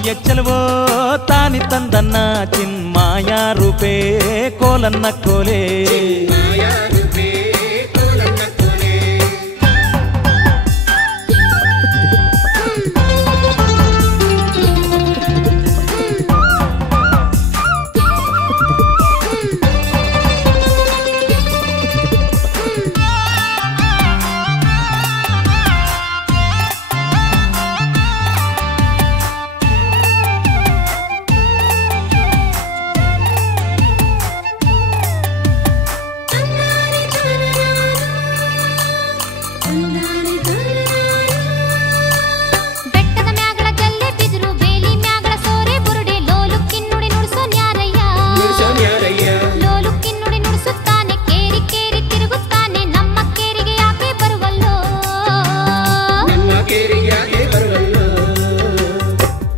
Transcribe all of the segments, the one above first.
చెలువయ్య చెలువో తాని తందన్న చిన్మాయ రూపే కోలన్న కోలే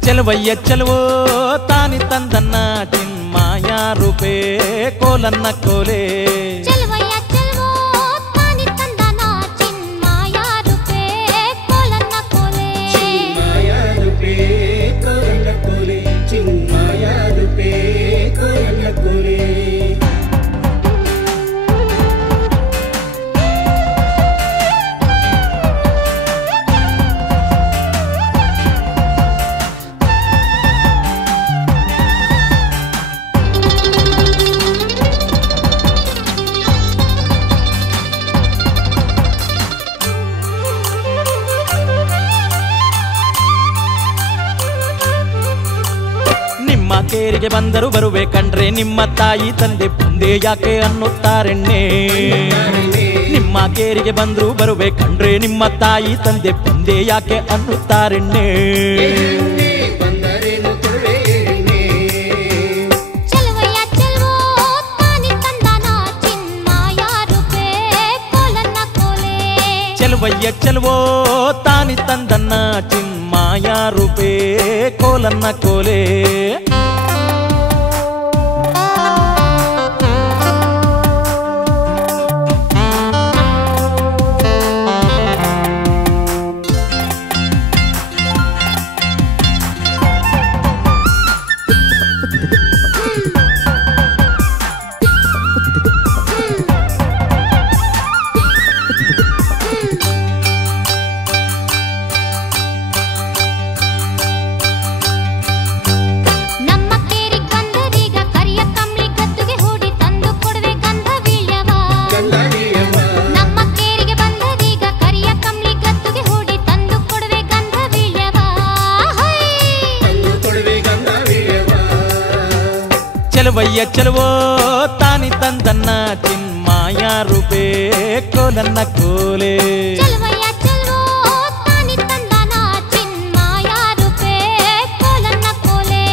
చెలువయ్య చెలువో తాని తందన్న చిన్మాయ రూపే కోలన్న కోలే చెలువయ్య చెలువో తాని తందన్న చిన్మాయ రూపే కోలన్న కోలే చిన్మాయ రూపే కోలన్న కోలే చిన్మాయ రూపే కోలన్న కోలే ಕೇರಿಗೆ ಬಂದರು ಬರುವೆ ಕಂಡ್ರೆ ನಿಮ್ಮ ತಾಯಿ ತಂದೆ ಬಂದೆ ಯಾಕೆ ಅನ್ನುತ್ತಾರೆಣ್ಣೆ ನಿಮ್ಮ ಕೇರಿಗೆ ಬಂದರು ಬರುವೆ ಕಂಡ್ರೆ ನಿಮ್ಮ ತಾಯಿ ತಂದೆ ಬಂದೆ ಯಾಕೆ ಅನ್ನುತ್ತಾರೆಣ್ಣೆ చెలువయ్య చెలువో తాని తందన్న చిన్మాయ రూపే కోలన్న కోలే చెలువయ్య చెలువో తాని తందన్న చిన్మాయ రూపే కోలన్న కోలే చెలువయ్య చెలువో తాని తందన్న చిన్మాయ రూపే కోలన్న కోలే చెలువయ్య చెలువో తాని తందన్న చిన్మాయ రూపే కోలన్న కోలే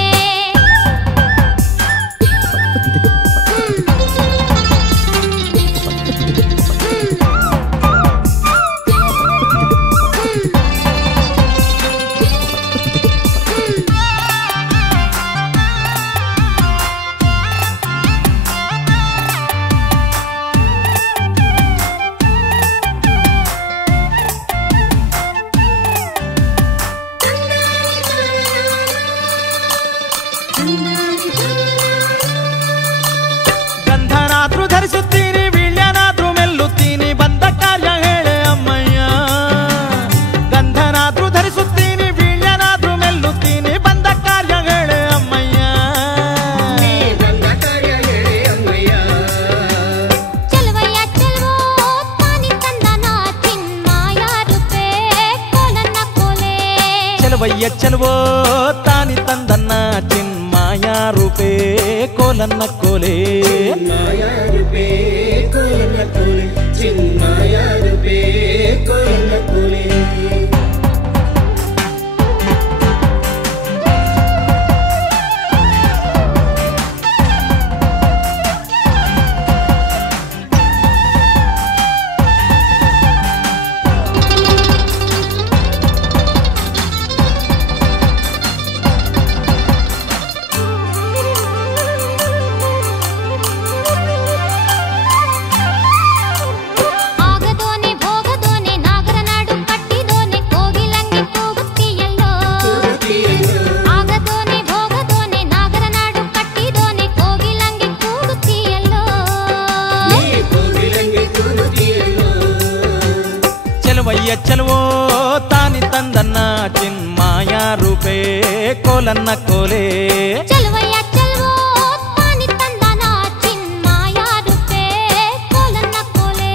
ಗಂಧನಾದ್ರೂ ಧರಿಸುತ್ತೀನಿ ವೀಳ್ಯನಾದ್ರೂ ಮೆಲ್ಲುತ್ತೀನಿ ಬಂದ ಕಾರ್ಯ ಹೇಳೆ ಅಮ್ಮಯ್ಯ ಗಂಧನಾದ್ರೂ ಧರಿಸುತ್ತೀನಿ ವೀಳ್ಯನಾದ್ರೂ ಮೆಲ್ಲುತ್ತೀನಿ ಬಂದ ಕಾರ್ಯ ಹೇಳೆ ಅಮ್ಮಯ್ಯ చెలువయ్య చెలువో తాని తందన్న చిన్మాయ రూపే కోలన్న కోలే చెలువయ్య చెలువో తాని తందన్న చిన్మాయ రూపే కోలన్న కోలే చిన్మాయ రూపే కోలన్న కోలే చిన్మాయ రూపే కోలన్న కోలే చెలువయ్య చెలువో తాని తందన్న చిన్మాయ రూపే కోలన్న కోలే చెలువయ్య చెలువో తాని తందన చిన్మాయ రూపే కోలన్న కోలే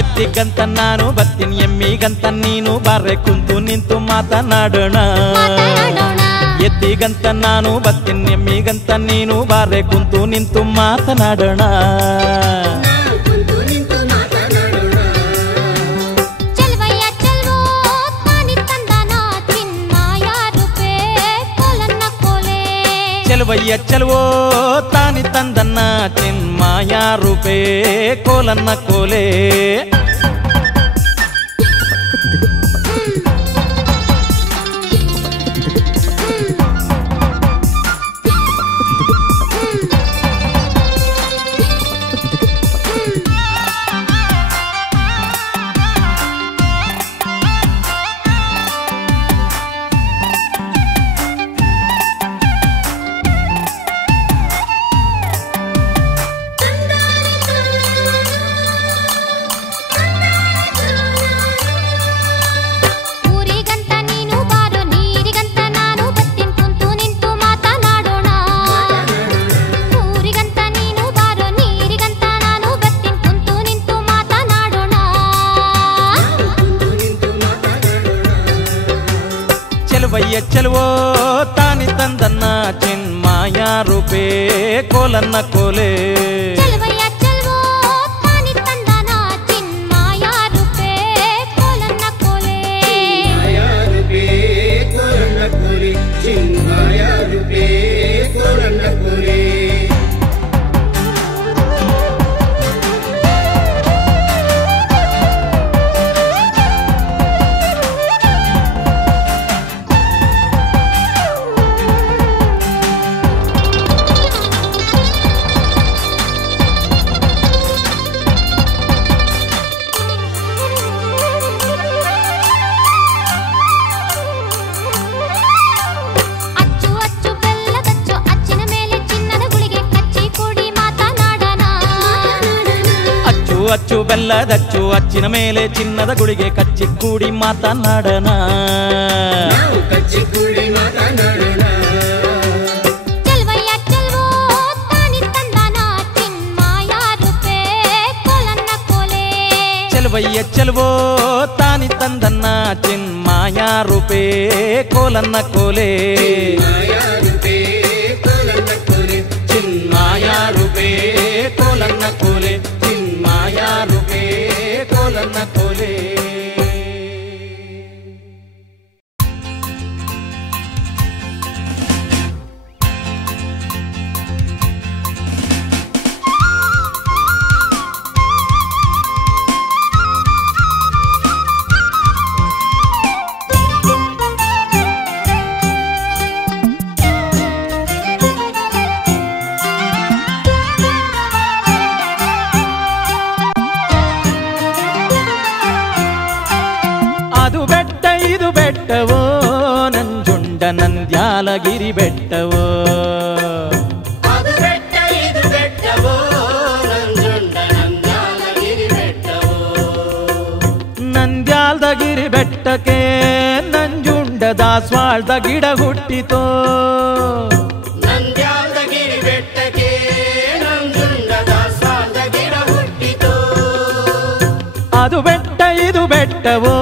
ಎತ್ತಿಗಂತ ನಾನು ಬರ್ತೀನಿ ಎಮ್ಮಿಗಂತ ನೀನು ಬಾರೆ ಕುಂತು ನಿಂತು ಮಾತನಾಡೋಣ ಎತ್ತಿಗಂತ ನಾನು ಬರ್ತೀನಿ ಎಮ್ಮಿಗಂತ ನೀನು ಬಾರೆ ಕುಂತು ನಿಂತು ಮಾತನಾಡೋಣ చెలువయ్య చెలువో తాని తందన చిన్మాయ రూపే కోలన్న కోలే చెలువయ్య చెలువో తాని తందన్న చిన్మాయ రూపే కోలన్న కోలే ಊರಿಗಂತ ನೀನು ಬಾರೋ ನೀರಿಗಂತ ನಾನು ಬರ್ತೀನಿ ಕುಂತು ನಿಂತು ಮಾತನಾಡೋಣ ಊರಿಗಂತ ನೀನು ಬಾರೋ ನೀರಿಗಂತ ನಾನು ಬರ್ತೀನಿ ಕುಂತು ನಿಂತು ಮಾತನಾಡೋಣ చెలువయ్య చెలువో తాని తందన్న చిన్మాయ రూపే కోలన్న కోలే చెలువయ్య చెలువో తాని తందన చిన్మాయ రూపే కోలన్న కోలే రూపే కోలన్న కోలే చిన్మాయ రూపే కోలన్న కోలే ಅಚ್ಚು ಅಚ್ಚು ಬೆಲ್ಲದಚ್ಚು ಅಚ್ಚಿನ ಮೇಲೆ ಚಿನ್ನದ ಗುಳಿಗೆ ಕಚ್ಚಿ ಕೂಡಿ ಮಾತನಾಡೋಣ ಅಚ್ಚು ಅಚ್ಚು ಬೆಲ್ಲದಚ್ಚು ಅಚ್ಚಿನ ಮೇಲೆ ಚಿನ್ನದ ಗುಳಿಗೆ ಕಚ್ಚಿ ಕೂಡಿ ಮಾತನಾಡೋಣ ನಾವು ಕಚ್ಚಿ ಕೂಡಿ ಮಾತನಾಡೋಣ చెలువయ్య చెలువో తాని తందన చిన్మాయ రూపే కోలన్న కోలే చెలువయ్య చెలువో తాని తందన్న చిన్మాయ రూపే కోలన్న కోలే మాయా రూపే కోలన్న కోలే చిన్మాయ రూపే కోలన్న కోలే చిన్మాయ రూపే కోలన్న కోలే ಅದು ಬೆಟ್ಟ ಇದು ಬೆಟ್ಟವೋ ನಂಜುಂಡ ನಂದ್ಯಾಲಗಿರಿ ಬೆಟ್ಟವೋ ಅದು ಬೆಟ್ಟ ಇದು ಬೆಟ್ಟವೋ ನಂಜುಂಡ ನಂದ್ಯಾಲಗಿರಿ ಬೆಟ್ಟವೋ ನಂದ್ಯಾಲಗಿರಿ ಬೆಟ್ಟಕ್ಕೆ ನಂಜುಂಡ ದಾಸವಾಳದ ಗಿಡ ಹುಟ್ಟಿತೋ ನಂದ್ಯಾಲಗಿರಿ ಬೆಟ್ಟಕ್ಕೆ ನಂಜುಂಡ ದಾಸವಾಳದ ಗಿಡ ಹುಟ್ಟಿತೋ ಅದು ಬೆಟ್ಟ ಇದು ಬೆಟ್ಟವೋ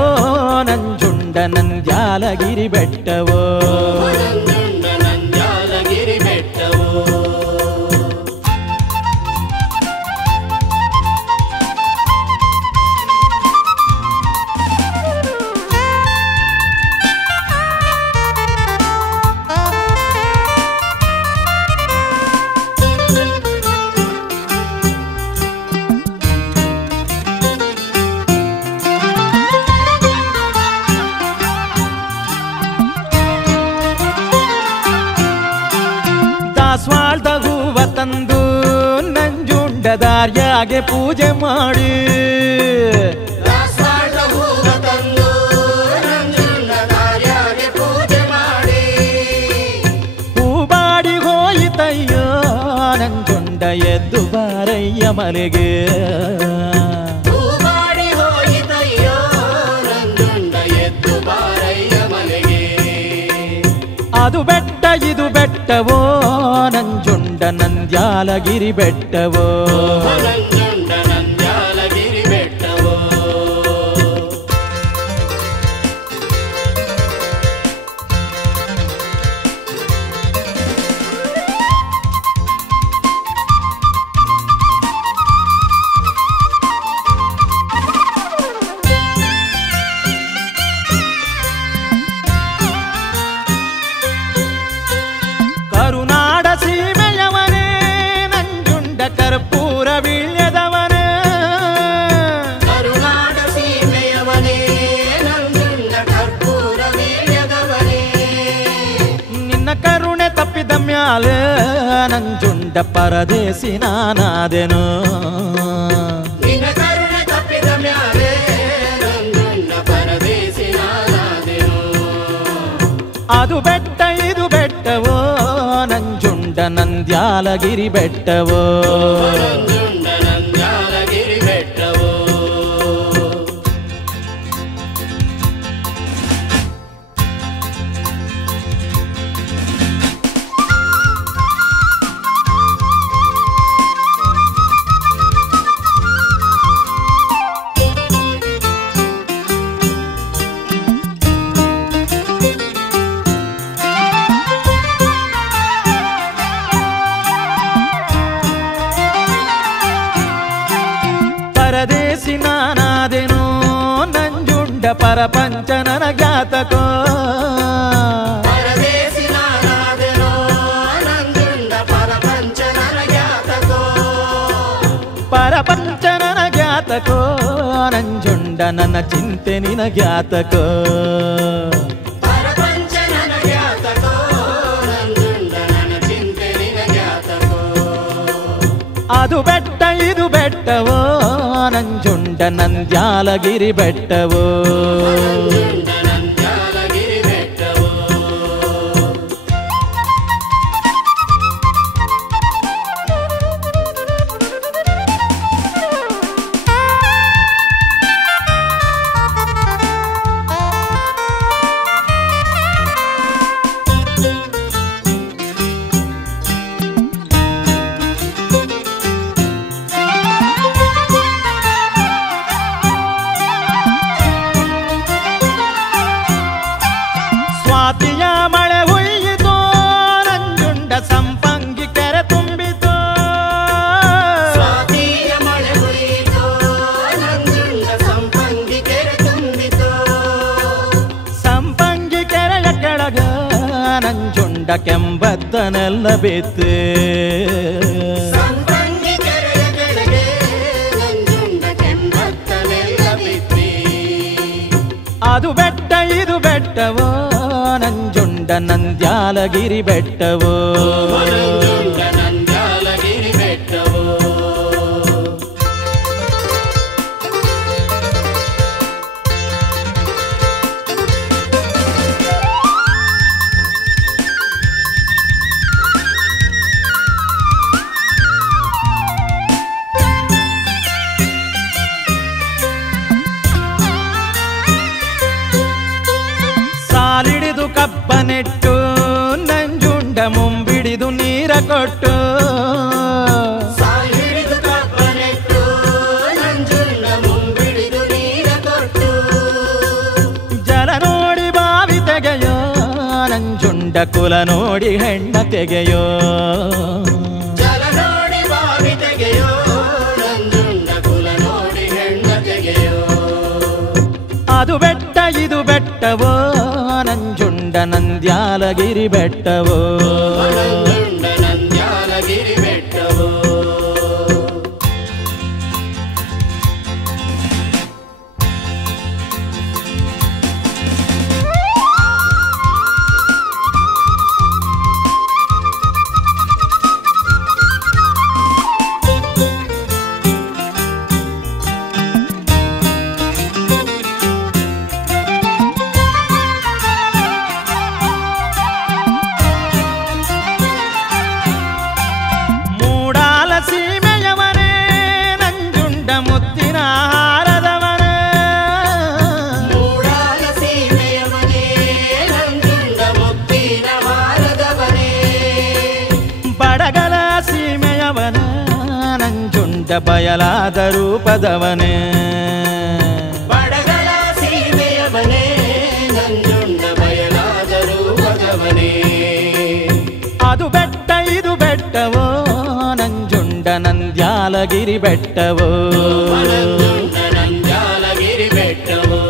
ನಂಜುಂಡ ನಂದ್ಯಾಲಗಿರಿ ಬೆಟ್ಟವೋ ನಂಜುಂಡ ನಂದ್ಯಾಲಗಿರಿ ಬೆಟ್ಟವೋ ದಾರ್ಯಾಗೆ ಪೂಜೆ ಮಾಡಿ ದಾಸವಾಳದ ಹೂವ ತಂದು ನಂಜುಂಡ ದಾರ್ಯಾಗೆ ಪೂಜೆ ಮಾಡಿ ಹೂಬಾಡಿ ಹೋಯಿತಯ್ಯೋ ನಂಜುಂಡ ಎದ್ದು ಬಾರಯ್ಯ ಮಲೆಗೆ ಹೂಬಾಡಿ ಹೋಯಿತಯ್ಯೋ ನಂಜುಂಡ ಎದ್ದು ಬಾರಯ್ಯ ಮನೆಗೆ ಅದು ಬೆಟ್ಟ ಇದು ಬೆಟ್ಟವೋ ನಂಜುಂಡ ನಂದ್ಯಾಲಗಿರಿ ಬೆಟ್ಟವೋ ನಂಜುಂಡ ನಂದ್ಯಾಲಗಿರಿ ಬೆಟ್ಟವೋ ಕರುನಾಡ ಸೀಮೆಯವನೇ ನಂಜುಂಡ ಕರ್ಪೂರ ವೀಳ್ಯದವನೇ ಕರುನಾಡ ಸೀಮೆಯವನೇ ನಂಜುಂಡ ಕರ್ಪೂರ ವೀಳ್ಯದವನೇ ನಿನ್ನ ಕರುಣೆ ತಪ್ಪಿದ ಮ್ಯಾಲೆ ನಂಜುಂಡ ಪರದೇಸಿ ನಾನಾದೆನು ನಿನ್ನ ಕರುಣೆ ತಪ್ಪಿದ ಮ್ಯಾಲೆ ನಂಜುಂಡ ಪರದೇಸಿ ನಾನಾದೆನು ಅದು ಬೆಟ್ಟ ಇದು ಬೆಟ್ಟವೋ ನಂಜುಂಡ ನಂದ್ಯಾಲಗಿರಿ ಬೆಟ್ಟವೋ ನಂಜುಂಡ ನಂದ್ಯಾಲಗಿರಿ ಬೆಟ್ಟವೋ ಪರದೇಸಿ ನಾನಾದೆನು ನಂಜುಂಡ ಪರಪಂಚ ನನಗ್ಯಾತಕೋ ಪರದೇಸಿ ನಾನಾದೆನೋ ನಂಜುಂಡ ಪರಪಂಚ ನನಗ್ಯಾತಕೋ ಪರಪಂಚ ನನಗ್ಯಾತಕೋ ನಂಜುಂಡ ನನ್ನ ಚಿಂತೆ ನಿನಗ್ಯಾತಕೋ ಪರಪಂಚ ನನಗ್ಯಾತಕೋ ನಂಜುಂಡ ನನ್ನ ಚಿಂತೆ ನಿನಗ್ಯಾತಕೋ ಅದು ಬೆಟ್ಟ ಇದು ಬೆಟ್ಟವೋ ನಂಜುಂಡ ನಂದ್ಯಾಲಗಿರಿ ಬೆಟ್ಟವೋ ನಂಜುಂಡ ನಂದ್ಯಾಲಗಿರಿ ಬೆಟ್ಟವೋ ಸ್ವಾತಿಯ ಮಳೆ ಹುಯ್ಯಿತೋ ನಂಜುಂಡ ಸಂಪಂಗಿ ಕೆರೆ ತುಂಬಿತೋ ಸ್ವಾತಿಯ ಮಳೆ ಹುಯ್ಯಿತೋ ನಂಜುಂಡ ಸಂಪಂಗಿ ಕೆರೆ ತುಂಬಿತೋ ಸಂಪಂಗಿ ಕೆರೆಯ ಕೆಳಗ ನಂಜುಂಡ ಕೆಂಬದ್ದನೆಲ್ಲ ಬೇತೆ ಸಂಪಂಗಿ ಕೆರೆಯ ಕೆಳಗೆ ನಂಜುಂಡ ಕೆಂಬತ್ತನೆಲ್ಲ ಬಿತ್ತಿ ಅದು ಬೆಟ್ಟ ಇದು ಬೆಟ್ಟವೋ ನಂಜುಂಡ ನಂದ್ಯಾಲಗಿರಿ ಬೆಟ್ಟವೋ ನಂಜುಂಡ ನಂದ್ಯಾಲಗಿರಿ ಬೆಟ್ಟವೋ ಸಾಲಿಡಿದು ಕಬ್ಬ ನೆಟ್ಟು ನಂಜುಂಡ ಮುಂಬಿಡಿದು ನೀರ ಕೊಟ್ಟು ಸಾಲ್ ಹಿಡಿದು ಕಬ್ಬ ನೆಟ್ಟು ನಂಜುಂಡ ಮುಂಬಿಡಿದು ನೀರ ಕೊಟ್ಟು ಜಲ ನೋಡಿ ಬಾವಿ ತೆಗೆಯೋ ನಂಜುಂಡ ಕುಲ ನೋಡಿ ಹೆಣ್ಣ ತೆಗೆಯೋ ಜಲ ನೋಡಿ ಬಾವಿ ತೆಗೆಯೋ ನಂಜುಂಡ ಕುಲ ನೋಡಿ ಹೆಣ್ಣ ತೆಗೆಯೋ ಅದು ಬೆಟ್ಟ ಇದು ಬೆಟ್ಟವೋ ನಂಜುಂಡ ನಂದ್ಯಾಲಗಿರಿ ಬೆಟ್ಟವೋ ನಂಜುಂಡ ನಂದ್ಯಾಲಗಿರಿ ಬೆಟ್ಟವೋ ನಂಜುಂಡ ಬಯಲಾದ ರೂಪದವನೇ ಬಡಗಳ ಸೀಮೆಯವನೇ ನಂಜುಂಡ ಬಯಲಾದ ರೂಪದವನೇ ಅದು ಬೆಟ್ಟ ಇದು ಬೆಟ್ಟವೋ ನಂಜುಂಡ ನಂದ್ಯಾಲಗಿರಿ ಬೆಟ್ಟವೋ ನಂಜುಂಡ ನಂದ್ಯಾಲಗಿರಿ ಬೆಟ್ಟವೋ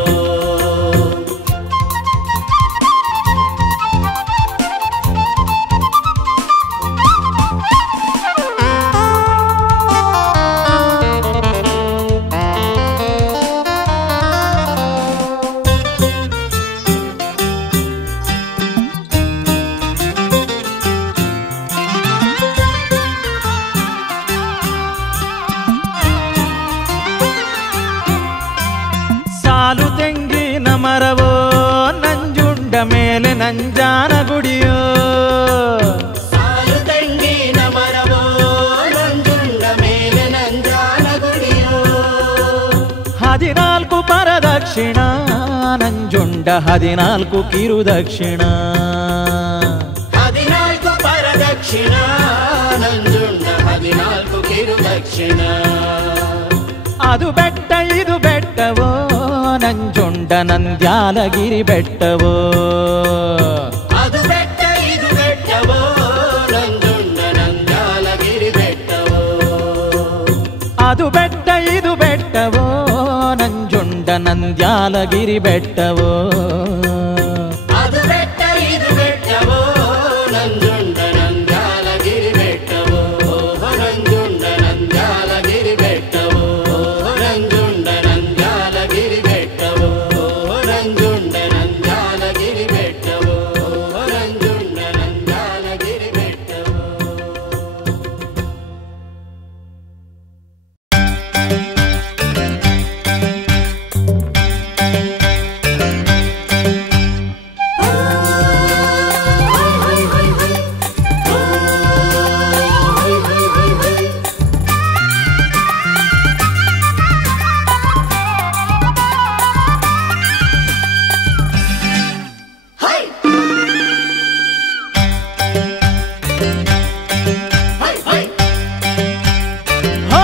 ಸಾಲು ತೆಂಗಿನ ಮರವೋ ನಂಜುಂಡ ಮೇಲೆ ನಂಜಾನ ಗುಡಿಯೋ ಸಾಲು ತೆಂಗಿನ ಮರವೋ ನಂಜುಂಡ ಮೇಲೆ ನಂಜಾನ ಗುಡಿಯೋ 14 ಪರದಕ್ಷಿಣ ನಂಜುಂಡ 14 ಕಿರುದಕ್ಷಿಣ 14 ಪರದಕ್ಷಿಣ ನಂಜುಂಡ 14 ಕಿರುದಕ್ಷಿಣ ಅದು ಬೆಟ್ಟ ಇದು ಬೆಟ್ಟವೋ ನಂಜುಂಡ ನಂದ್ಯಾಲಗಿರಿ ಬೆಟ್ಟವೋ ಅದು ಬೆಟ್ಟ ಇದು ಬೆಟ್ಟವೋ ನಂಜುಂಡ ನಂದ್ಯಾಲಗಿರಿ ಬೆಟ್ಟವೋ ಅದು ಬೆಟ್ಟ ಇದು ಬೆಟ್ಟವೋ ನಂಜುಂಡ ನಂದ್ಯಾಲಗಿರಿ ಬೆಟ್ಟವೋ ಅದು ಬೆಟ್ಟ ಇದು ಬೆಟ್ಟವೋ ನಂಜುಂಡ ನಂದ್ಯಾಲಗಿರಿ ಬೆಟ್ಟವೋ ನಂಜುಂಡ ನಂದ್ಯಾಲಗಿರಿ ಬೆಟ್ಟವೋ ನಂಜುಂಡ ನಂದ್ಯಾಲಗಿರಿ ಬೆಟ್ಟವೋ ನಂಜುಂಡ ನಂದ್ಯಾಲಗಿರಿ ಬೆಟ್ಟವೋ ನಂಜುಂಡ ನಂದ್ಯಾಲಗಿರಿ ಬೆಟ್ಟವೋ ಹೋ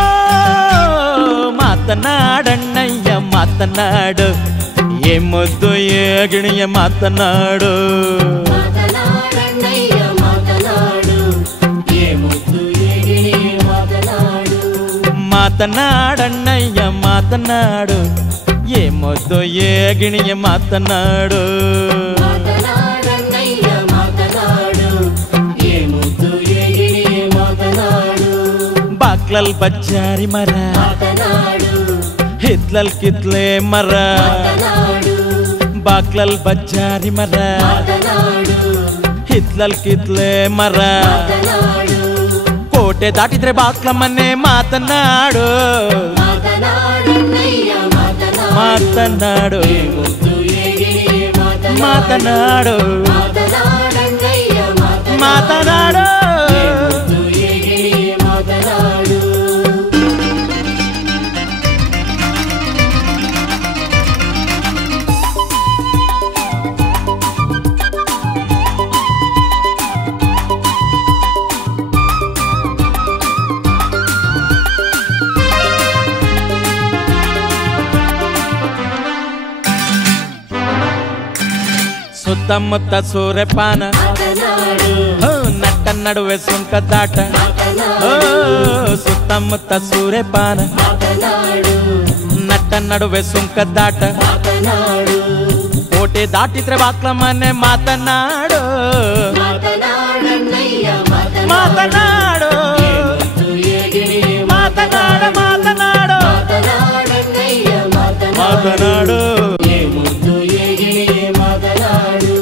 ಮಾತನಾಡಣ್ಣಯ್ಯ ಮಾತನಾಡು ಏ ಮುದ್ದು ಏ ಗಿಣಿಯ ಮಾತನಾಡು ಮಾತನಾಡಣ್ಣಯ್ಯ ಮಾತನಾಡು ಏ ಮುದ್ದು ಏ ಗಿಣಿ ಮಾತನಾಡು ಮಾತನಾಡಣ್ಣಯ್ಯ ಮಾತನಾಡು ಏ ಮುದ್ದು ಏ ಗಿಣಿಯ ಮಾತನಾಡು ಮಾತನಾಡಣ್ಣಯ್ಯ ಮಾತನಾಡು ಏ ಮುದ್ದು ಏ ಗಿಣಿ ಮಾತನಾಡು ಬಾಕ್ಲಲ್ ಬಚ್ಚಾರಿ ಮರ ಮಾತನಾಡು ಹಿತ್ಲಲ್ ಕಿತ್ಲೆ ಮರ ಮಾತನಾಡು ಬಾಕ್ಲಲ್ ಬಚ್ಚಾರಿ ಮರ ಮಾತನಾಡು ಹಿತ್ಲಲ್ ಕಿತ್ಲೆ ಮರ ಮಾತನಾಡು ಕೋಟೆ ದಾಟಿದ್ರೆ ಬಾಕ್ಲ ಮನೆ ಮಾತನಾಡು ಮಾತನಾಡಣ್ಣಯ್ಯ ಮಾತನಾಡು ಮಾತನಾಡು ಏ ಮುದ್ದು ಏ ಗಿಣಿ ಮಾತನಾಡು ಮಾತನಾಡಣ್ಣಯ್ಯ ಮಾತನಾಡು ಏ ಮುದ್ದು ಏ ಗಿಣಿ ಮಾತನಾಡು ಸುತ್ತಮುತ್ತ ಸೂರ್ಯಪಾನ ಮಾತನಾಡು ನಟ್ಟ ನಡುವೆ ಸುಂಕದಾಟ ಸುತ್ತಮುತ್ತ ಸೂರ್ಯಪಾನ ಮಾತನಾಡು ನಟ್ಟ ನಡುವೆ ಸುಂಕದಾಟ ಮಾತನಾಡು ಕೋಟೆ ದಾಟಿದ್ರೆ ಬಾಕ್ಲ ಮನೆ ಮಾತನಾಡು ಮಾತನಾಡಣ್ಣಯ್ಯ ಮಾತನಾಡು ಏ ಮುದ್ದು ಏ ಗಿಣಿ ಮಾತನಾಡು ಮಾತನಾಡು ಮಾತನಾಡಣ್ಣಯ್ಯ ಮಾತನಾಡು ಏ ಮುದ್ದು ಏ ಗಿಣಿ ಮಾತನಾಡು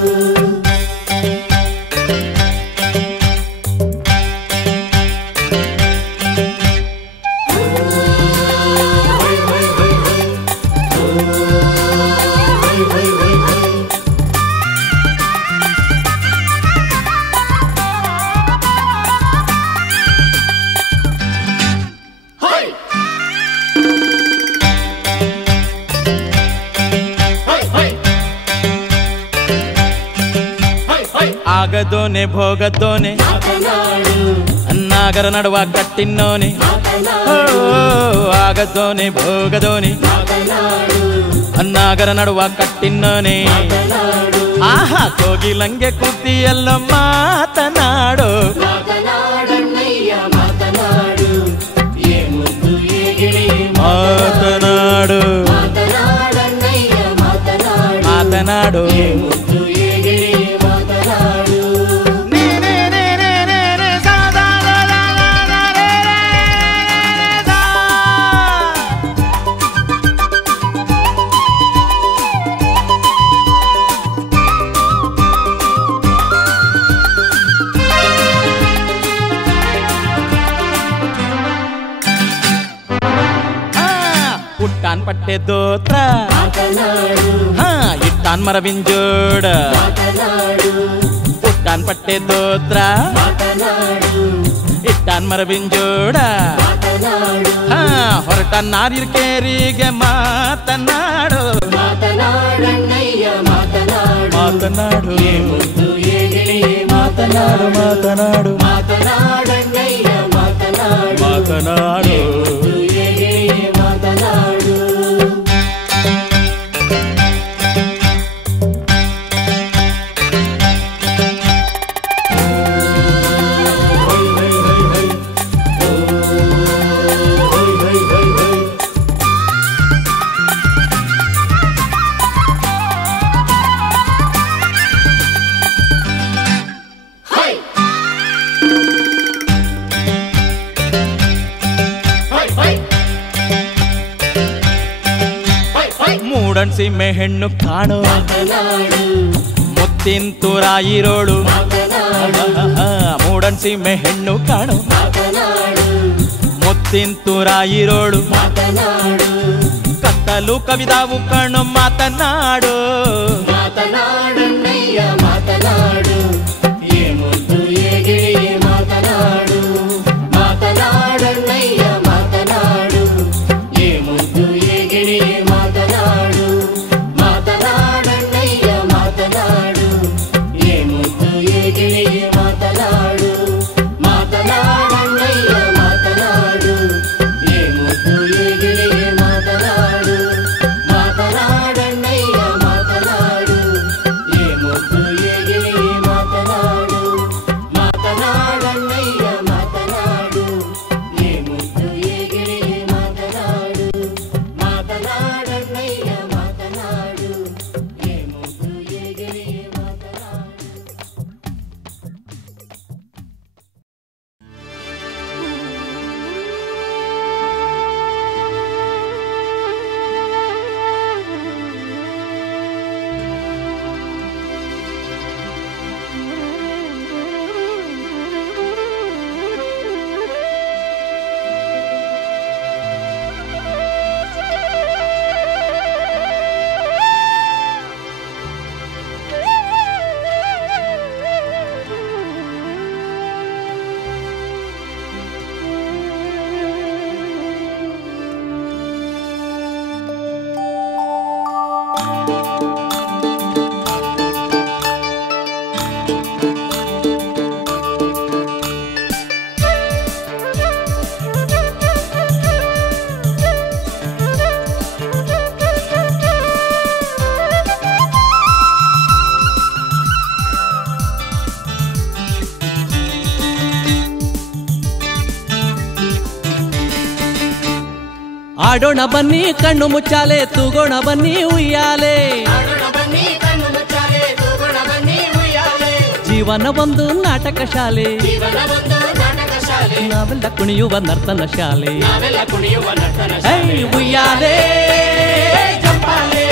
ಆಗದೋನೆ ಭೋಗದೋನೆ ನಾಗರ ನಡುವ ಕಟ್ಟಿನ್ನೋನೆ ಆಗದೋನೆ ಭೋಗದೋನೆ ಅನ್ನಾಗರ ನಡುವ ಕಟ್ಟಿನ್ನೋನೆ ಆಹಾ ಕೋಗಿಲಂಗೆ ಕುತಿಯಲ್ಲ ಮಾತನಾಡು ಮಾತನಾಡು ಮಾತನಾಡು ಉಟ್ಟಾನ್ ಪಟ್ಟೆ ದೋತ್ರ ಇಟ್ಟಾನ್ ಮರವಿಂಜೋಡ ಉಟ್ಟಾನ್ ಪಟ್ಟೆ ದೋತ್ರ ಇಟ್ಟಾನ್ ಮರವಿಂಜೋಡ ಹೊರಟಾನ್ ನಾರಿರ್ ಕೇರಿಗೆ ಮಾತನಾಡು ಮಾತನಾಡು ಮಾತನಾಡು ಮಾತನಾಡು ಮಾತನಾಡು ಸೀಮೆ ಹೆಣ್ಣು ಕಾಣೋ ಮುತ್ತಿನ ತುರಾಯಿರೋಳು ಮೂಡನ್ ಸೀಮೆ ಹೆಣ್ಣು ಕಾಣೋ ಮುತ್ತಿನ ತುರಾಯಿರೋಳು ಕತ್ತಲು ಕವಿದಾವು ಕಣ್ಣು ಮಾತನಾಡು ಮಾತನಾಡು ಮಾತನಾಡು ಮಾತನಾಡಣ್ಣಯ್ಯ ಮಾತನಾಡು ಏ ಮುದ್ದು ಏ ಗಿಳಿ ಮಾತನಾಡು ಮಾತನಾಡಣ್ಣಯ್ಯ ಮಾತನಾಡು ಏ ಮುದ್ದು ಏ ಗಿಳಿ ಮಾತನಾಡು ಮಾತನಾಡಣ್ಣಯ್ಯ ಮಾತನಾಡು ಏ ಮುದ್ದು ಏ ಗಿಳಿ ಮಾತನಾಡು ಮಾತನಾಡಣ್ಣಯ್ಯ ಮಾತನಾಡು ಏ ಮುದ್ದು ಏ ಗಿಳಿ ಮಾತನಾಡು ಮಾತನಾಡಣ್ಣಯ್ಯ ಮಾತನಾಡು ಏ ಮುದ್ದು ಏ ಗಿಳಿ ಮಾತನಾಡು ಮಾತನಾಡಣ್ಣಯ್ಯ ಮಾತನಾಡು ಏ ಮುದ್ದು ಏ ಗಿಳಿ ಮಾತನಾಡು. ಆಡೋಣ ಬನ್ನಿ ಕಣ್ಣು ಮುಚ್ಚಾಲೆ ತೂಗೋಣ ಬನ್ನಿ ಉಯ್ಯಾಲೆ ಜೀವನ ಒಂದು ನಾಟಕ ಶಾಲೆ ನಾವೆಲ್ಲ ಕುಣಿಯುವ ನರ್ತನ ಶಾಲೆ ಉಯ್ಯಾಲೆ ಜಂಪಾಲೆ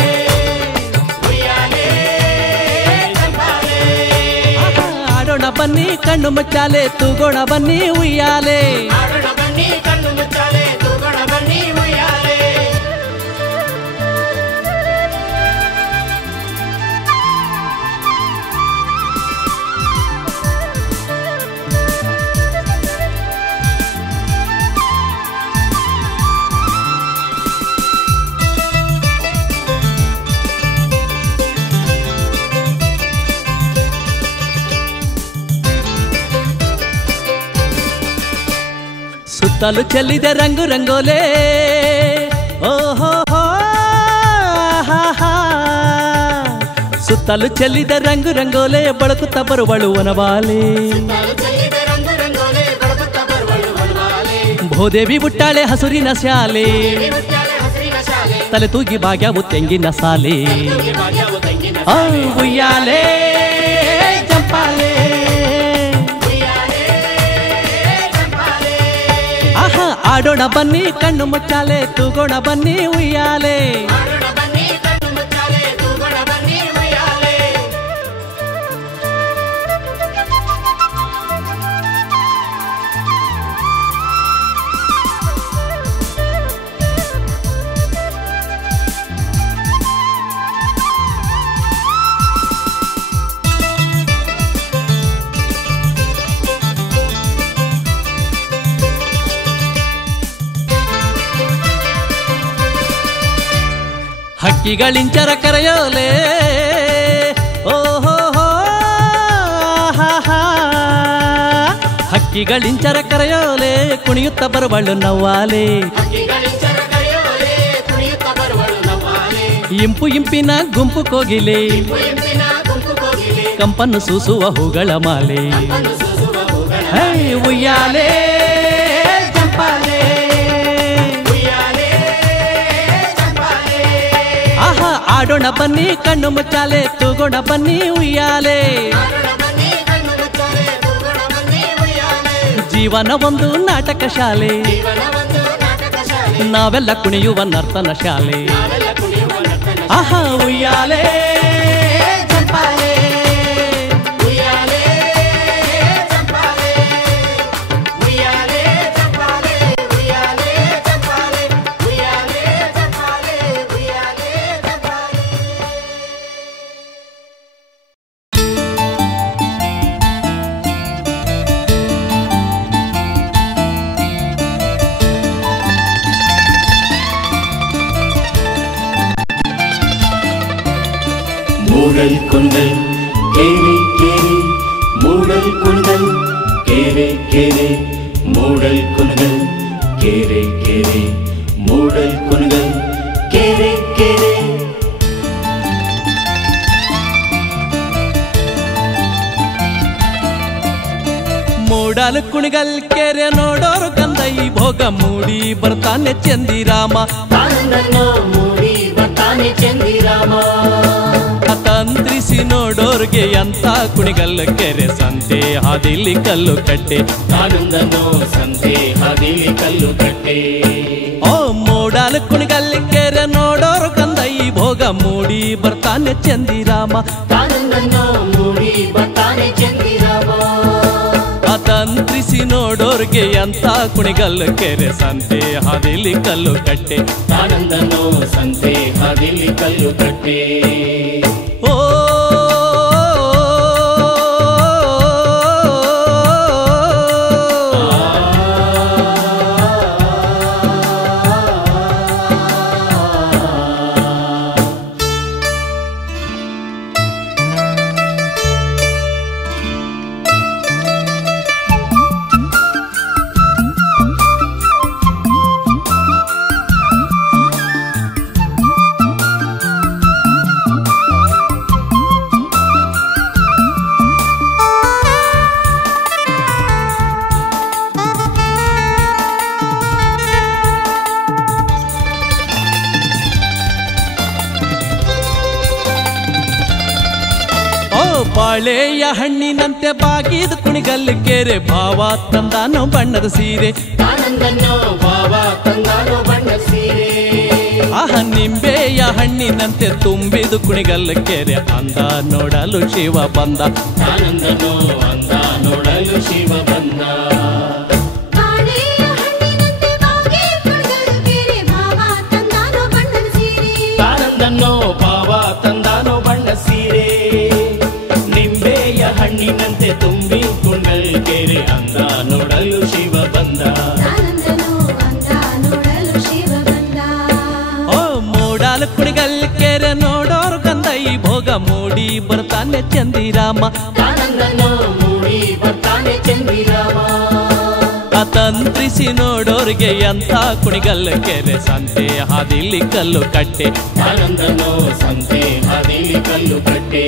ಆಡೋಣ ಬನ್ನಿ ಕಣ್ಣು ಮುಚ್ಚಾಲೆ ತೂಗೋಣ ಬನ್ನಿ ಉಯ್ಯಾಲೆ ಸುತ್ತಲೂ ಚೆಲ್ಲಿದೆ ರಂಗು ರಂಗೋಲೆ ಓಹೋ ಸುತ್ತಲೂ ಚೆಲ್ಲಿದೆ ರಂಗು ರಂಗೋಲೆ ಬಳಕುತ್ತ ಬರುವಳು ವನವಾಲೆ ಭೂದೇವಿ ಬುಟ್ಟಾಳೆ ಹಸುರಿನ ಶಾಲೆ ತಲೆ ತೂಗಿ ಭಾಗ್ಯವು ತೆಂಗಿನ ಸಾಲೆ ಉಯ್ಯಾಲೆ ಚಂಪಾಲೆ ಆಹಾ ಆಡೋಣ ಬನ್ನಿ ಕಣ್ಣು ಮುಚ್ಚಾಲೆ ತೂಗೋಣ ಬನ್ನಿ ಉಯ್ಯಾಲೆ ಹಕ್ಕಿಗಳಿಂಚರ ಕರೆಯೋಲೆ ಓಹೋ ಹಕ್ಕಿಗಳಿಂಚರ ಕರೆಯೋಲೆ ಕುಣಿಯುತ್ತ ಬರುವಳು ನವ್ವಾಲೆ ಇಂಪು ಇಂಪಿನ ಗುಂಪು ಕೋಗಿಲೆ ಕಂಪನ್ನು ಸೂಸುವ ಹೂಗಳ ಮಾಲೆ ಉಯ್ಯಾಲೆ ಚಂಪಾಲೆ ಆಹಾ ಆಡೋಣ ಬನ್ನಿ ಕಣ್ಣು ಮುಚ್ಚಾಲೆ ತೂಗೋಣ ಬನ್ನಿ ಉಯ್ಯಾಲೆ ಜೀವನ ಒಂದು ನಾಟಕ ಶಾಲೆ ನಾವೆಲ್ಲ ಕುಣಿಯುವ ನರ್ತನ ಶಾಲೆ ಆಹಾ ಉಯ್ಯಾಲೆ ಚಂಪಾಲೆ ಮೂಡಲ್ ಕುಂದಲ್ ಕೇರೆ ಕೇರೆ ಮೂಡಲ್ ಕುಂದಲ್ ಕೇರೆ ಕೇರೆ ಮೂಡಲ್ ಕುಂದಲ್ ಕೇರೆ ಕೇರೆ ಮೂಡಲ್ ಕುಂದಲ್ ಕೇರೆ ಕೇರೆ ಮೂಡಲ್ ಕುಣಿಗಲ್ ಕೆರೆ ನೋಡೋರು ಕಂದೈ ಭೋಗ ಮೂಡಿ ಬರ್ತಾನೆ ಚಂದಿರಾಮ ಮೂಡಿ ಬರ್ತಾನೆ ಚಂದಿರಾಮ ತಂತ್ರಿಸಿ ನೋಡೋರ್ಗೆ ಅಂತ ಕುಣಿಗಲ್ ಕೆರೆ ಸಂತೆ ಹಾದಿಲಿ ಕಲ್ಲು ಕಟ್ಟೆ ಆನಂದನೋ ಸಂತೆ ಹಾದಿಲಿ ಕಲ್ಲು ಕಟ್ಟೆ ಓ ಮೂಡಲ್ ಕುಣಿಗಲ್ ಕೆರೆ ನೋಡೋರು ಕಂದೈ ಭೋಗ ಮೂಡಿ ಬರ್ತಾನೆ ಚಂದಿರಾಮ ಆನಂದನೋ ಮೂಡಿ ಬರ್ತಾನೆ ಚಂದಿರಾಮ ತಂತ್ರಿಸಿ ನೋಡೋರ್ಗೆ ಅಂತ ಕುಣಿಗಲ್ ಕೆರೆ ಸಂತೆ ಹಾದಿಲಿ ಕಲ್ಲು ಕಟ್ಟೆ ಆನಂದನೋ ಸಂತೆ ಹಾದಿಲಿ ಕಲ್ಲು ಕಟ್ಟೆ ಓ ಬಾಳೆಯ ಹಣ್ಣಿನಂತೆ ಬಾಗಿದ ಕುಣಿಗಲ್ ಕೆರೆ ಭಾವ ತಂದಾನೋ ಬಣ್ಣದ ಸೀರೆ ಆನಂದನೋ ಭಾವ ತಂದಾನೋ ಬಣ್ಣದ ಸೀರೆ ಆಹ ನಿಂಬೆಯ ಹಣ್ಣಿನಂತೆ ತುಂಬಿದು ಕುಣಿಗಲ್ ಕೆರೆ ಅಂದ ನೋಡಲು ಶಿವ ಬಂದ ಆನಂದನೋ ಅಂದ ನೋಡಲು ಶಿವ ಬಂದ ಆನಂದನೋ ಭಾವ ತಂದಾನೋ ಬಣ್ಣ ಸೀರೆ ನಿಂಬೆಯ ಹಣ್ಣಿನಂತೆ ತುಂಬಿ ಕುಂಡಲ್ ಕೆರೆ ಅಂದ ನೋಡಲು ಶಿವ ಬಂದ ಓ ಮೂಡಲ್ ಕುಣಿಗಲ್ ಕೆರೆ ನೋಡೋರು ಕಂದೈ ಭೋಗ ಮೂಡಿ ಬರ್ತಾನೆ ಚಂದಿರಾಮ ಆನಂದನೋ ಮೂಡಿ ಬರ್ತಾನೆ ಚಂದಿರಾಮ ಅತಂತ್ರಿಸಿ ನೋಡೋರ್ಗೆ ಎಂಥ ಕುಣಿಗಲ್ಲ ಕೆರೆ ಸಂತೆ ಹಾದಿಲಿ ಕಲ್ಲು ಕಟ್ಟೆ ಆನಂದನೋ ಸಂತೆ ಹಾದಿಲಿ ಕಲ್ಲು ಕಟ್ಟೆ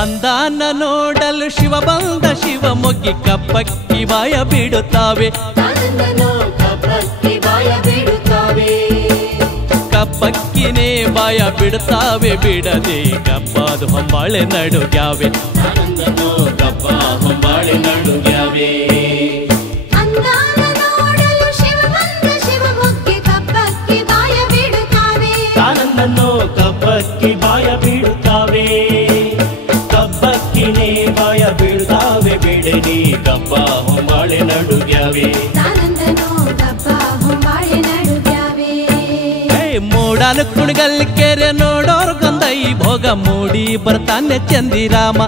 ಅಂದಾನ ನೋಡಲು ಶಿವ ಬಂದ ಶಿವ ಮೊಗ್ಗಿ ಕಪ್ಪಕ್ಕಿ ಬಾಯ ಬಿಡುತ್ತಾವೆ ಕಪ್ಪಕ್ಕಿನೇ ಬಾಯ ಬಿಡುತ್ತಾವೆ ಬಿಡದೆ ಕಪ್ಪದು ಹೊಂಬಾಳೆ ನಡುಗ್ಯಾವೆ ಕಪ್ಪ ಹೊಂಬಾಳೆ ನಡುಗ್ಯಾವೆ ಆನಂದನೋ ಕಪ್ಪಕ್ಕಿ ಬಾಯ ಬಿಡುತ್ತಾವೆ ಕಬ್ಬಕ್ಕಿನೇ ಬಾಯ ಬಿಡುತ್ತಾವೆ ಬಿಡಲಿ ಕಪ್ಪ ಹೊಂಬಾಳೆ ನಡುಗ್ಯಾವೆ ಮೂಡಾಲು ಕುಣಿಗಲ್ ಕೆರೆ ನೋಡೋರ್ ಗೊಂದೈ ಭೋಗ ಮೂಡಿ ಬರ್ತಾನೆ ಚಂದಿರಾಮ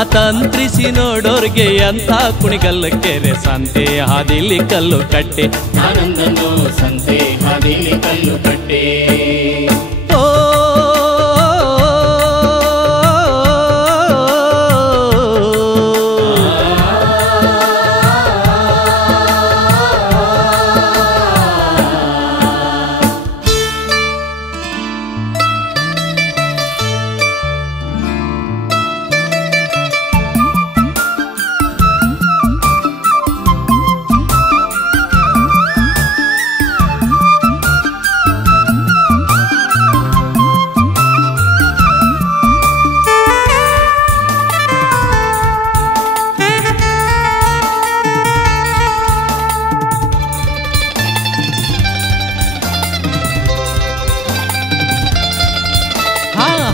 ಅತಂತ್ರಿಸಿ ನೋಡೋರ್ಗೆ ಎಂಥ ಕುಣಿಗಲ್ ಕೆರೆ ಸಂತೆ ಹಾದಿಲಿ ಕಲ್ಲು ಕಟ್ಟೆ ಆನಂದನೋ ಸಂತೆ ಹಾದಿಲಿ ಕಲ್ಲು ಕಟ್ಟೆ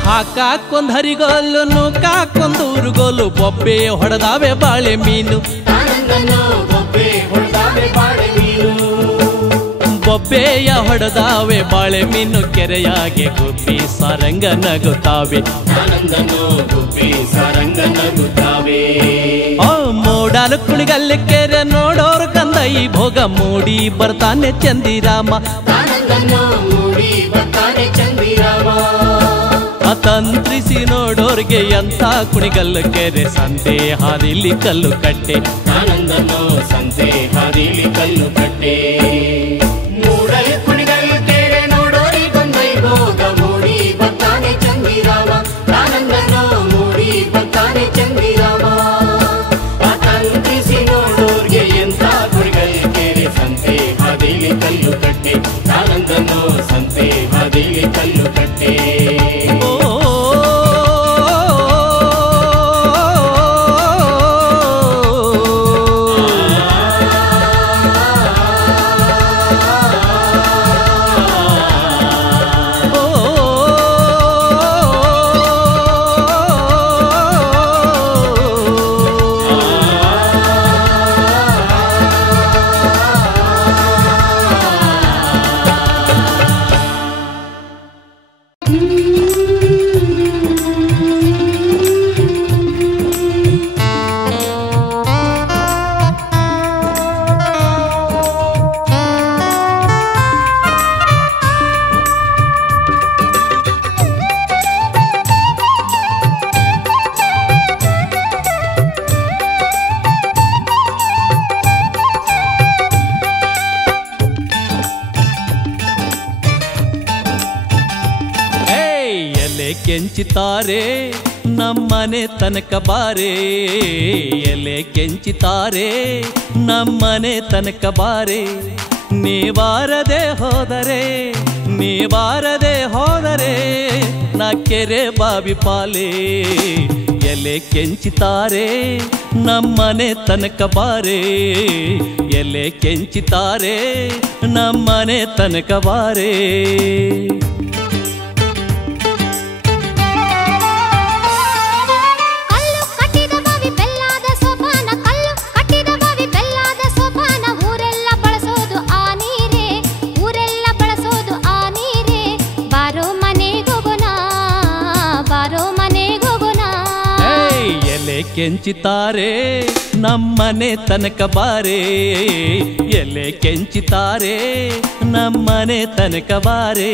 ಹಾಕಾಕೊಂದ್ ಹರಿಗೋಲು ನೂಕಾಕೊಂದೂರುಗೋಲು ಬೊಬ್ಬೆ ಹೊಡೆದಾವೆ ಬಾಳೆ ಮೀನು ಬೊಬ್ಬೆಯ ಹೊಡೆದಾವೆ ಬಾಳೆ ಮೀನು ಕೆರೆಯಾಗೆ ಗುಬ್ಬಿ ಸಾರಂಗ ನಗುತ್ತಾವೆ ಮೂಡಾಲು ಕುಣಿಗಲ್ಲಿ ಕೆರೆ ನೋಡೋರು ಕಂದೈ ಭೋಗ ಮೂಡಿ ಬರ್ತಾನೆ ಚಂದಿರಾಮ ಅತಂತ್ರಿಸಿ ನೋಡೋರ್ಗೆ ಎಂಥ ಕುಣಿಗಲ್ ಕೆರೆ ಸಂತೆ ಹಾದಿಲಿ ಕಲ್ಲು ಕಟ್ಟೆ ಆನಂದನೋ ಸಂತೆ ಹಾದಿಲಿ ಕಲ್ಲು ಕಟ್ಟೆ ಮೂಡಲಿ ಕುಣಿಗಲ್ ಕೆರೆ ನೋಡೋರಿ ಗೊಂದೈ ಭೋಗ ಮೂಡಿ ಬರ್ತಾನೆ ಚಂದಿರಾಮ ಆನಂದನೋ ಮೂಡಿ ಬರ್ತಾನೆ ಚಂದಿರಾಮ ಅತಂತ್ರಿಸಿ ನೋಡೋರ್ಗೆ ಎಂಥ ಕುಣಿಗಲ್ ಕೆರೆ ಸಂತೆ ಹಾದಿಲಿ ಕಲ್ಲು ಕಟ್ಟೆ ಆನಂದನೋ ಸಂತೆ ಹಾದಿಲಿ ಕಲ್ಲು ಕಟ್ಟೆ ಕೆಂಚಿತಾರೆ ನಮ್ಮನೆ ತನಕ ಬಾರೆ ಎಲೆ ಕೆಂಚಿತಾರೆ ನಮ್ಮನೆ ತನಕ ಬಾರೆ ನೀ ಬಾರದೆ ಹೋದರೆ ನೀ ಬಾರದೆ ಹೋದರೆ ನಾ ಕೆರೆ ಬಾವಿ ಪಾಲೆ ಎಲೆ ಕೆಂಚಿತಾರೆ ನಮ್ಮನೆ ತನಕ ಬಾರೆ ಎಲೆ ಕೆಂಚಿತಾರೆ ನಮ್ಮನೆ ತನಕ ಬಾರೆ ಕೆಂಚಿತಾರೆ ನಮ್ಮನೆ ತನಕ ಬಾರೆ ಎಲೆ ಕೆಂಚಿತಾರೆ ನಮ್ಮನೆ ತನಕ ಬಾರೆ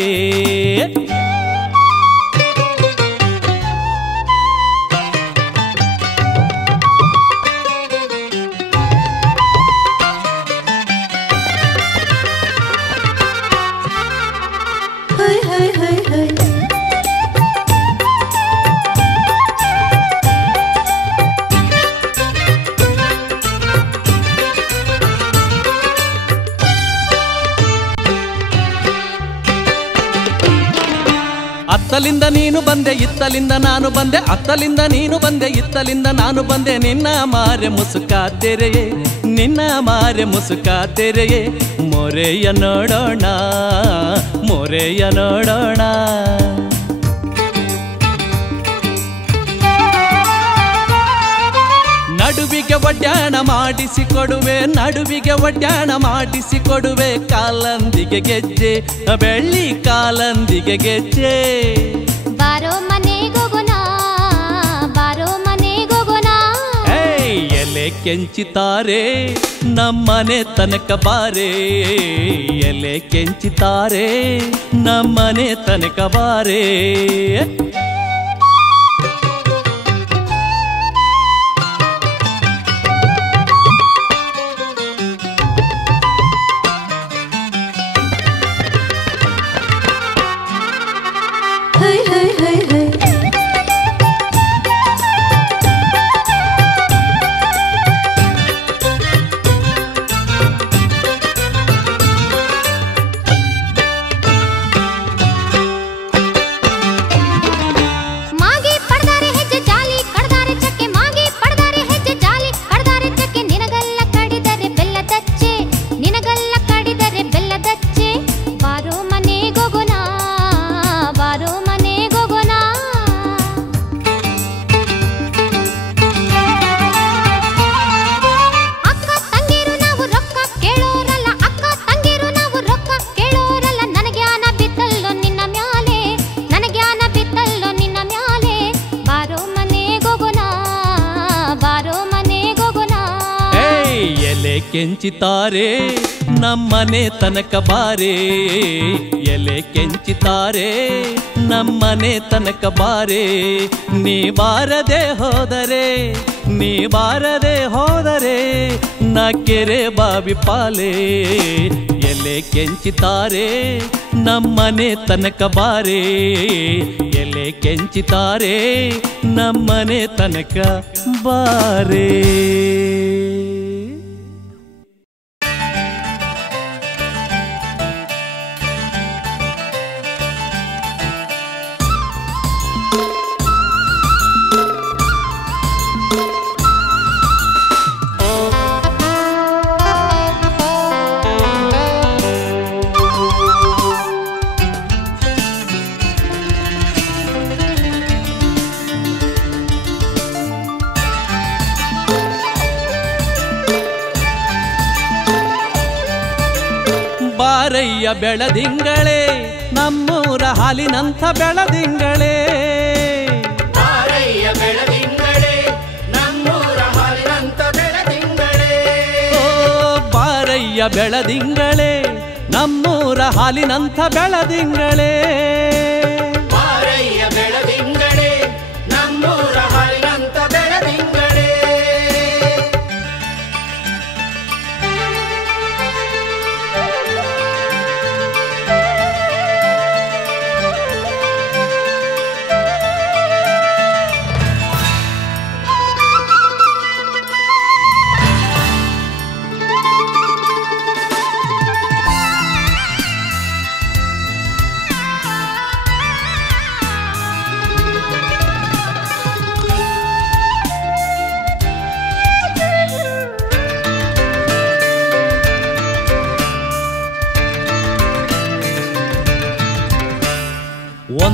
ಅತ್ತಲಿಂದ ನೀನು ಬಂದೆ ಇತ್ತಲಿಂದ ನಾನು ಬಂದೆ ಅತ್ತಲಿಂದ ನೀನು ಬಂದೆ ಇತ್ತಲಿಂದ ನಾನು ಬಂದೆ ನಿನ್ನ ಮಾರೆ ಮುಸುಕ ತೆರೆಯೇ ನಿನ್ನ ಮಾರೆ ಮುಸುಕ ತೆರೆಯೇ ಮೊರೆಯ ನೋಡೋಣ ಮೊರೆಯ ನೋಡೋಣ ನಡುವಿಗೆ ಒಡ್ಯಾಣ ಮಾಡಿಸಿಕೊಡುವೆ ನಡುವಿಗೆ ಒಡ್ಯಾಣ ಮಾಡಿಸಿಕೊಡುವೆ ಕಾಲಂದಿಗೆ ಗೆಜ್ಜೆ ಬೆಳ್ಳಿ ಕಾಲಂದಿಗೆ ಗೆಜ್ಜೆ ಬಾರೋ ಮನೆಗೋಗೋಣ ಬಾರೋ ಮನೆಗೋಗೋಣ ಎಲೆ ಕೆಂಚಿತಾರೆ ನಮ್ಮನೆ ತನಕ ಬಾರೆ ಎಲೆ ಕೆಂಚಿತಾರೆ ನಮ್ಮನೆ ತನಕ ಬಾರೆ ಕೆಂಚಿತಾರೆ ನಮ್ಮನೆ ತನಕ ಬಾರೆ ಎಲೆ ಕೆಂಚಿತಾರೆ ನಮ್ಮನೆ ತನಕ ಬಾರೆ ನೀ ಬಾರದೆ ಹೋದರೆ ನೀ ಬಾರದೆ ಹೋದರೆ ನಾ ಕೆರೆ ಬಾವಿ ಪಾಲೆ ಎಲೆ ಕೆಂಚಿತಾರೆ ನಮ್ಮನೆ ತನಕ ಬಾರೆ ಎಲೆ ಕೆಂಚಿತಾರೆ ನಮ್ಮನೆ ತನಕ ಬಾರೆ ಬಾರಯ್ಯ ಬೆಳದಿಂಗಳೇ ನಮ್ಮೂರ ಹಾಲಿನಂಥ ಬೆಳದಿಂಗಳೇ ಬಾರಯ್ಯ ಬೆಳದಿಂಗಳೇ ನಮ್ಮೂರ ಹಾಲಿನಂಥ ಬೆಳದಿಂಗಳೇ ಓ ಬಾರಯ್ಯ ಬೆಳದಿಂಗಳೇ ನಮ್ಮೂರ ಹಾಲಿನಂಥ ಬೆಳದಿಂಗಳೇ ಬಾರಯ್ಯ ಬೆಳದಿಂಗಳೇ ನಮ್ಮೂರ ಹಾಲಿನಂಥ ಬೆಳದಿಂಗಳೇ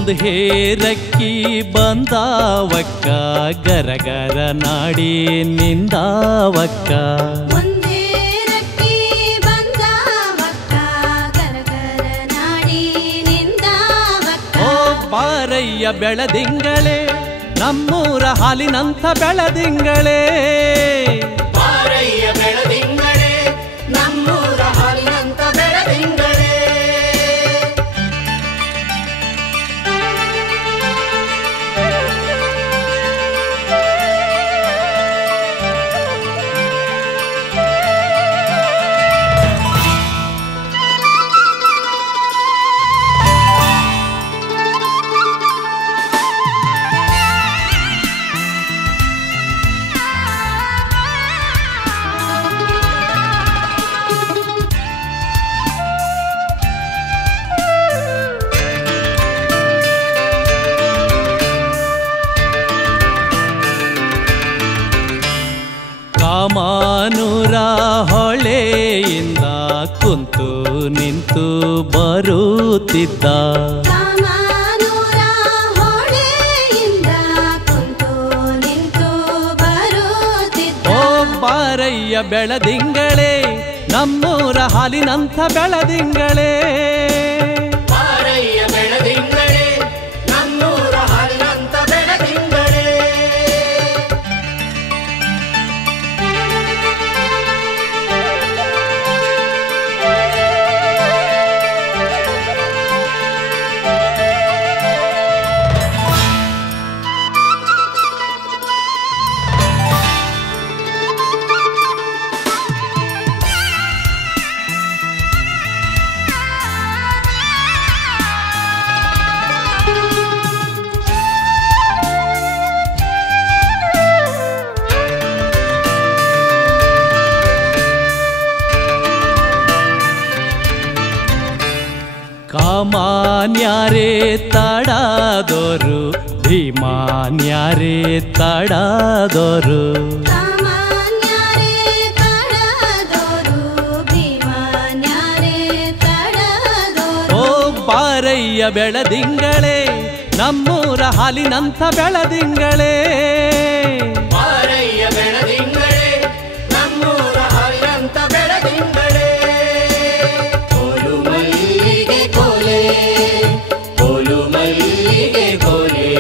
ಒಂದು ಹೇರಕ್ಕಿ ಬಂದಾವಕ್ಕ ಗರಗರ ನಾಡಿ ನಿಂದಾವಕ್ಕ ಒಂದೇ ರಕ್ಕಿ ಬಂದಾವಕ್ಕ ಗರಗರ ನಾಡಿ ನಿಂದಾವಕ್ಕ ಓ ಬಾರಯ್ಯ ಬೆಳದಿಂಗಳೇ ನಮ್ಮೂರ ಹಾಲಿನಂಥ ಬೆಳದಿಂಗಳೇ ಬಾರಯ್ಯ ಬೆಳದಿಂಗಳೇ ನಮ್ಮೂರ ಹಾಲಿನಂತ ಬೆಳದಿಂಗಳೇ ಕಾಮಾನೂರ ಹೊಳೆಯಿಂದ ಕುಂತು ನಿಂತು ಬರುತ್ತಿದ್ದ ಕಾಮಾನೂರ ಹೊಳೆಯಿಂದ ಕುಂತು ನಿಂತು ಬರುತ್ತಿದ್ದ ಓ ಬಾರಯ್ಯ ಬೆಳದಿಂಗಳೇ ನಮ್ಮೂರ ಹಾಲಿನಂಥ ಬೆಳದಿಂಗಳೇ ಬಾರಯ್ಯ ಬೆಳದಿಂಗಳೇ ನಮ್ಮೂರ ಹಾಲಿನಂತ ಬೆಳದಿಂಗಳೇ ಕಾಮಾನ್ಯಾರೇ ತಡಾದೋರು ಭೀಮಾನ್ಯಾರೇ ತಡಾದೋರು ಸಾಮಾನ್ಯರೇ ತಡದೋರು ಭೀಮಾನ್ಯರೇ ತಡದೋರು ಓ ಬಾರಯ್ಯ ಬೆಳದಿಂಗಳೇ ನಮ್ಮೂರ ಹಾಲಿನಂಥ ಬೆಳದಿಂಗಳೇ ಬಾರಯ್ಯ ಬೆಳದಿಂಗಳೇ ನಮ್ಮೂರ ಹಾಲಿನಂತ ಬೆಳದಿಂಗಳೇ ಕೋಲು ಮಲ್ಲಿಗೆ ಕೋಲೆ ಕೋಲು ಮಲ್ಲಿಗೆ ಕೋಲೆ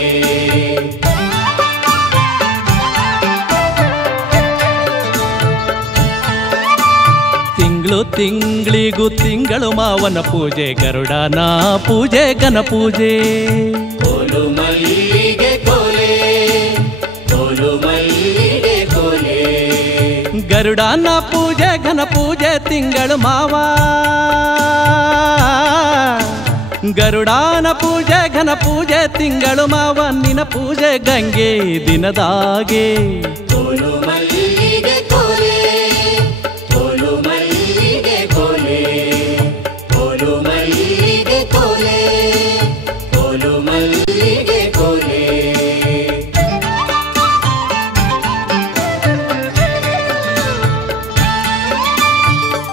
ತಿಂಗಳಿಗೂ ತಿಂಗಳು ಮಾವನ ಪೂಜೆ ಗರುಡನ ಪೂಜೆ ಗನ ಪೂಜೆ ಕೋಲು ಮಲ್ಲಿಗೆ ಕೋಲೆ ಕೋಲು ಮಲ್ಲಿಗೆ ಕೋಲೆ ಗರುಡನ ಪೂಜೆ ಘನ ಪೂಜೆ ತಿಂಗಳು ಮಾವ ಗರುಡನ ಪೂಜೆ ಘನ ಪೂಜೆ ತಿಂಗಳು ಮಾವ ನಿನ ಪೂಜೆ ಗಂಗೆ ದಿನದಾಗೆ ಕೋಲು ಮಲ್ಲಿಗೆ ಕೋಲೆ ಕೋಲು ಮಲ್ಲಿಗೆ ಕೋಲೆ ಕೋಲು ಮಲ್ಲಿಗೆ ಕೋಲೆ ಕೋಲು ಮಲ್ಲಿಗೆ ಕೋಲೆ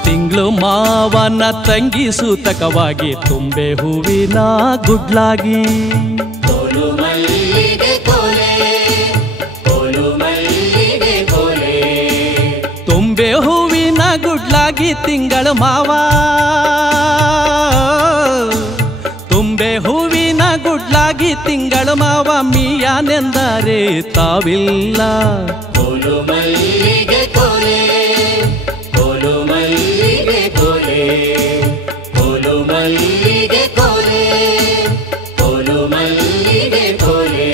ತಿಂಗಳು ಮಾವನ ತಂಗಿ ಸೂತಕವಾಗಿ ತುಂಬೆ ಹೂವಿನ ಗುಡ್ಲಾಗಿ ಕೋಲು ಮಲ್ಲಿಗೆ ಕೋಲೆ ಕೋಲು ಮಲ್ಲಿಗೆ ಕೋಲೆ ತುಂಬೆ ಹೂವಿನ ಗುಡ್ಲಾಗಿ ತಿಂಗಳು ಮಾವ ತುಂಬೆ ಹೂವಿನ ಗುಡ್ಲಾಗಿ ತಿಂಗಳು ಮಾವ ಮೀಯಾನೆಂದರೆ ತಾವಿಲ್ಲ ಕೋಲು ಮಲ್ಲಿಗೆ ಕೋಲೆ ಕೋಲು ಮಲ್ಲಿಗೆ ಕೋಲೆ ಕೋಲು ಮಲ್ಲಿಗೆ ಕೋಲೆ ಕೋಲು ಮಲ್ಲಿಗೆ ಕೋಲೆ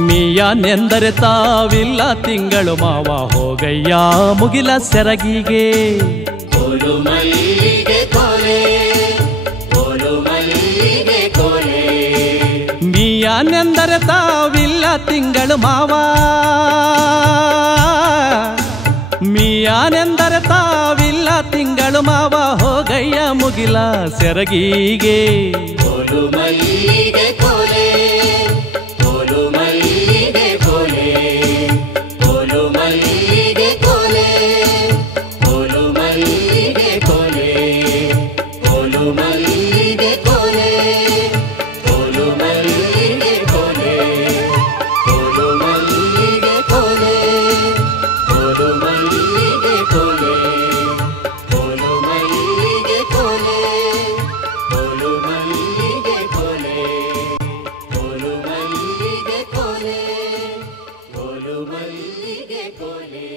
ಮೀಯಾನೆಂದರೆ ತಾವಿಲ್ಲ ತಿಂಗಳು ಮಾವ ಹೋಗಯ್ಯ ಮುಗಿಲ ಸೆರಗಿಗೆ ಕೋಲು ಮಲ್ಲಿಗೆ ಕೋಲೆ ಕೋಲು ಮಲ್ಲಿಗೆ ಕೋಲೆ ಮೀಯಾನೆಂದರೆ ತಾವಿಲ್ಲ ತಿಂಗಳು ಮಾವ ಮೀಯಾನೆಂದರೆ ತಾವಿಲ್ಲ ತಿಂಗಳು ಮಾವ ಹೋಗಯ್ಯ ಮುಗಿಲ ಸೆರಗಿಗೆ ಕೋಲು ಮಲ್ಲಿಗೆ ಕೋಲೆ ಕೋಲು ಮಲ್ಲಿಗೆ ಕೋಲೆ ಕೋಲು ಮಲ್ಲಿಗೆ ಕೋಲೆ ಕೋಲು ಮಲ್ಲಿಗೆ ಒಂದು ಮಲ್ಲಿಗೆ ಕೋಲೆ